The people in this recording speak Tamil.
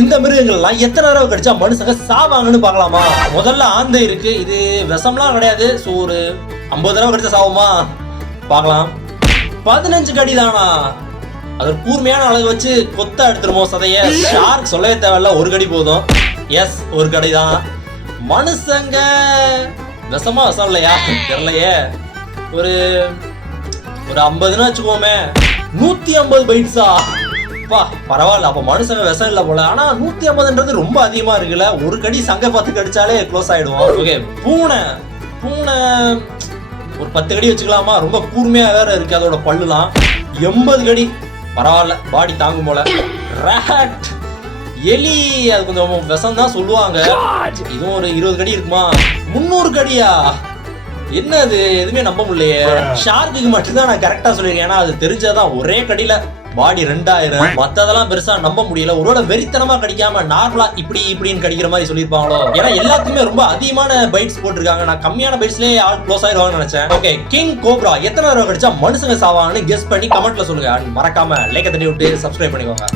இந்த மிருகங்கள்லாம் எத்தனை தடவை கடிச்சா மனுஷங்க சாவாங்கன்னு பார்க்கலாமா? முதல்ல ஆந்தை இருக்கு, இது விஷம்லாம் கிடையாது. ஸோ ஒரு 50 தடவை கடிச்சா சாவுமா பார்க்கலாம். 15 கடி தானா? அது கூர்மையான அளவு வச்சு கொத்த எடுத்துருமோ சதைய? ஷார்க் சொல்லவே தேவையில்ல, ஒரு கடி போதும். எஸ், ஒரு கடி தான். மனுஷங்க விஷமா விஷம் இல்லையா தெரியலையே. ஒரு 50ன்னு வச்சுக்கோமே. 150 பைட்ஸா? பரவாயில்ல, அப்ப மனுஷங்க விஷம் இல்ல போல. ஆனா 150ன்றது ரொம்ப அதிகமா இருக்குல்ல. ஒரு கடி சங்க பார்த்து கடிச்சாலே க்ளோஸ் ஆயிடுவோம். ஓகே, பூனை ஒரு 10 கடி வச்சுக்கலாமா? ரொம்ப கூர்மையா வேற இருக்கு அதோட பல்லுலாம். 80 கடி பரவாயில்ல, பாடி தாங்கும் போல. ராட், எலி அது கொஞ்சம் விஷம் தான் சொல்லுவாங்க. இதுவும் ஒரு 20 கடி இருக்குமா? 300 கடியா? என்ன அது, எதுவுமே நம்ப முடியலையே. ஷார்க்குக்கு மட்டும்தான் நான் கரெக்டா சொல்லிருக்கேன், ஏன்னா அது தெரிஞ்சதான். ஒரே கடியில பாடி 2000. மத்ததெல்லாம் பெருசா நம்ப முடியல. ஒருவேளை வெறித்தனமா கடிக்காம நார்மலா இப்படின்னு கடிக்கிற மாதிரி சொல்லிருப்பாங்களோ? ஏன்னா எல்லாத்துக்குமே ரொம்ப அதிகமான பைட்ஸ் போட்டிருக்காங்க. நான் கம்மியான பைட்ஸ்லயே ஆள் க்ளோஸ் ஆயிடுவாங்கன்னு நினைச்சேன். ஓகே, கிங் கோப்ரா எத்தனை தடவை கடிச்சா மனுஷங்க சாவாங்கன்னு கெஸ் பண்ணி கமெண்ட்ல சொல்லுங்க. மறக்காம லைக் தட்டி விட்டு சப்ஸ்கிரைப் பண்ணிக்கோங்க.